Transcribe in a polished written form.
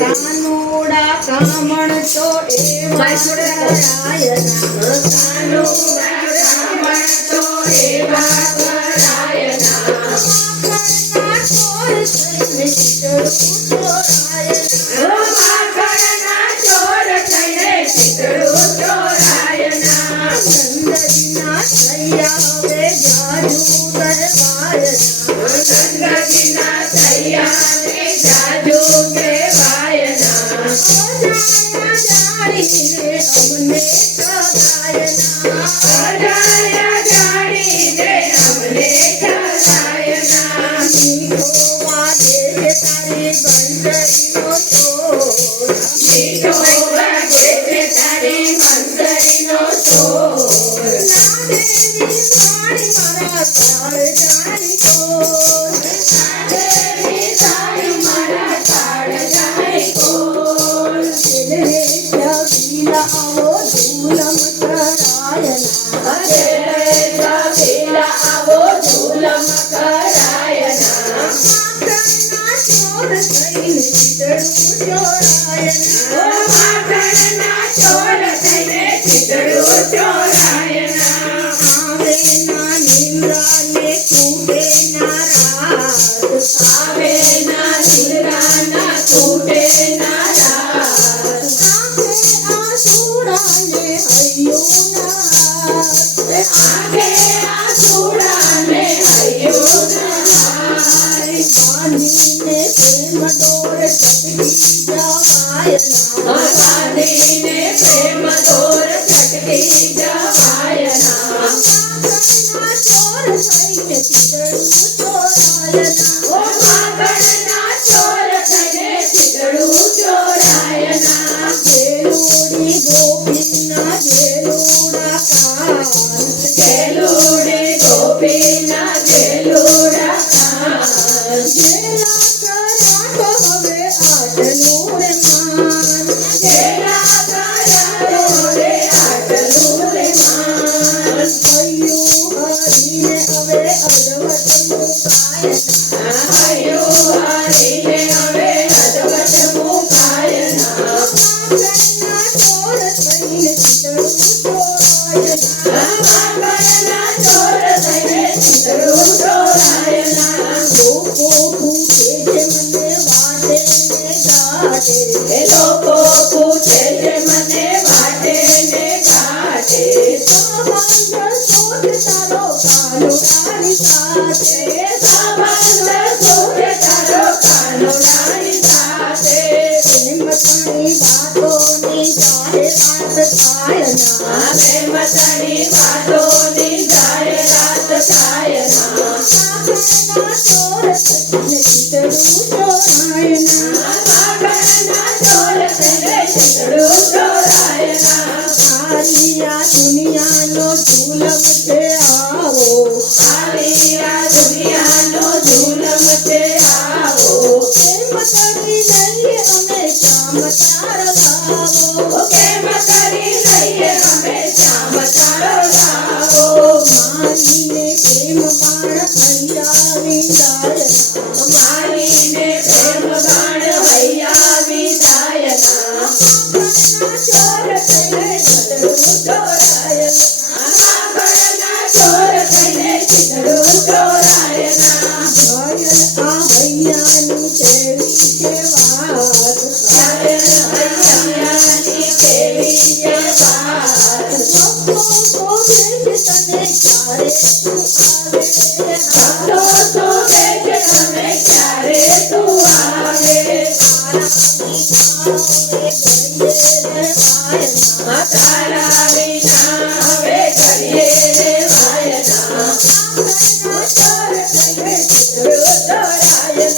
કાનુડા કામણ તો એવા કરાયના કાનુડા કામણ તો એવા કરાયના માખણના ચોર થઈને ચિતડું ચોરાયના ગંગજીના થયા હવે જાજુ દરબાયના ગંગજીના થયા ને જાજુ દેવાયના જાણીને અમને સદાયના જાણીને અમને સદાયના મીઠો વાગે તારી બંદરીનો ચોર મીઠો વાગે તારી બંદરીનો ચોર ના દેવી સાડી મારા તાળ જાણી ચોર દેવી સાડી મારા તાળ જાણી ચોર રે જગીલા આવો ઝૂલમ કરાયના જગીલા આવો ઝૂલમ કરાયના માખણના ચોર થઈને ચિતડું ચોરાયના માખણના ચોર થઈને ચિતડું ચોરાયના આવે ના નિંદ્રાને કૂટે ના રાત આવે ના નિંદ્રાના કૂટે ના રાત આંખે આસુડાને હૈયું ના આંખે આસુડાને હૈયું ના બાંધીને પ્રેમ ડોર છટકી જવાયના બાંધીને પ્રેમ ડોર છટકી જવાયના માખણના ચોર થઈને ચિતડું ચોરાયના માખણના ચોર થઈને ચિતડું ચોરાયના જેલુડી ગોપીના જેલુડા કાન જેલુડી ગોપીના જેલુડા કાન જેલા કરાતો હવે આટલું રે માન જેલા કરાતો હવે આટલું રે માન હૈયું હરીને હવે અદવટ મુકાયના હૈયું હરીને હવે અદવટ મુકાયના માખણના ચોર થઈને ચિતડું ચોરાયના માખણના ચોર થઈને ચિતડું ચોરાયના લોકો પૂછે છે મને વાટે ને ગાટે લોકો પૂછે છે મને વાટે ને ગાટે સંબંધ શોધ તારો કાનુડાની સાથે સંબંધ શોધ તારો કાનુડાની સાથે પ્રેમતણી વાતોની જાહેરાત થાયના પ્રેમતણી વાતોની જાહેરાત થાયના માખણના ચોર થઈને ચિતડું ચોરાયના માખણના ચોર થઈને ચિતડું ચોરાયના સારી આ દુનિયાનો ઝૂલમ છે આવો સારી આ દુનિયાનો ઝૂલમ છે આવો કેમ કરી લઈએ અમે શ્યામ તારો લાવો કેમ કરી લઈએ અમે શ્યામ તારો લાવો મારીને પ્રેમ બાણ હૈયા વિદાયના મારીને પ્રેમ બાણ હૈયા વિદાયના માખણના ચોર થઈને ચિતડું ચોરાયના માખણના ચોર થઈને ચિતડું ચોરાયના ઘાયલ આ હૈયાની કેવી છે વાત ઘાયલ હૈયાની કેવી છે વાત ભક્તો શોધે છે તને ક્યારે તું આવે ભક્તો શોધે છે તને ક્યારે તું આવે તારા વિના હવે ઘડીએ રેવાયના તારા વિના હવે ઘડીએ રેવાયના માખણના ચોર થઈને ચિતડું ચોરાયના